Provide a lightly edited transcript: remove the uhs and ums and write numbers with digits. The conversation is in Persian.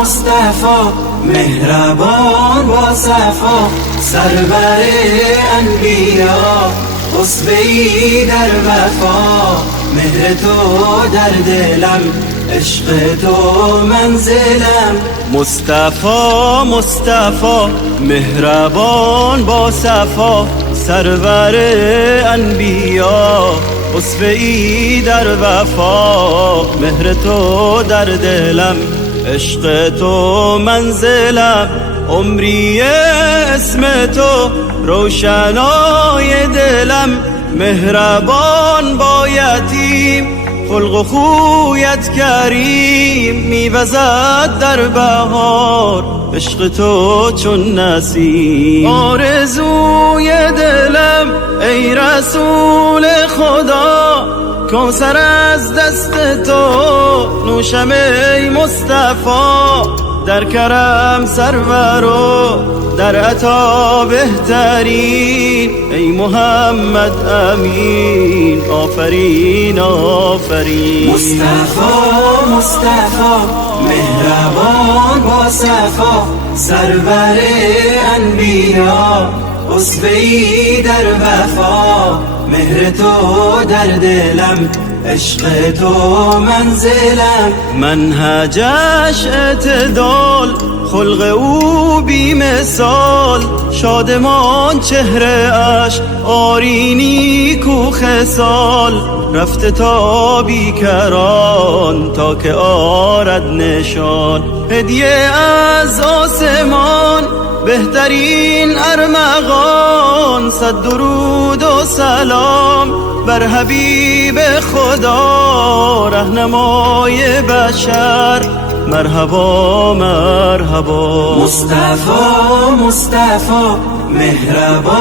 مصطفی مهربان با صفا، سرور انبیا اسوه‌ای در وفا. مهر تو در دلم، عشق تو منزلم. مصطفی مهربان با صفا، سرور انبیا اسوه‌ای در وفا. مهر تو در دلم، عشق تو منزلم. عمری اسم تو روشنای دلم، مهربان با یتیم خلق و خویت کریم. میوزد در بهار عشق تو چون نسیم. آرزوی دلم ای رسول خدا، کوثر از دست تو نوشم ای مصطفی. در کرم سرور و در عطا بهترین، ای محمد امین آفرین آفرین. مصطفی مهربان با صفا، سرور انبیا اسوه‌ای در وفا. مهر تو در دلم، عشق تو منزلم. منهجش اعتدال، خلق او بی مثال. شادمان چهره اش آرینی کو خصال. رفته تا بیکران تا که آرد نشان. هدیه از آسمان بهترین ارمغان. صد درود و سلام بر حبیب خدا، رهنمای بشر. مرحبا مرحبا. مصطفی مهربان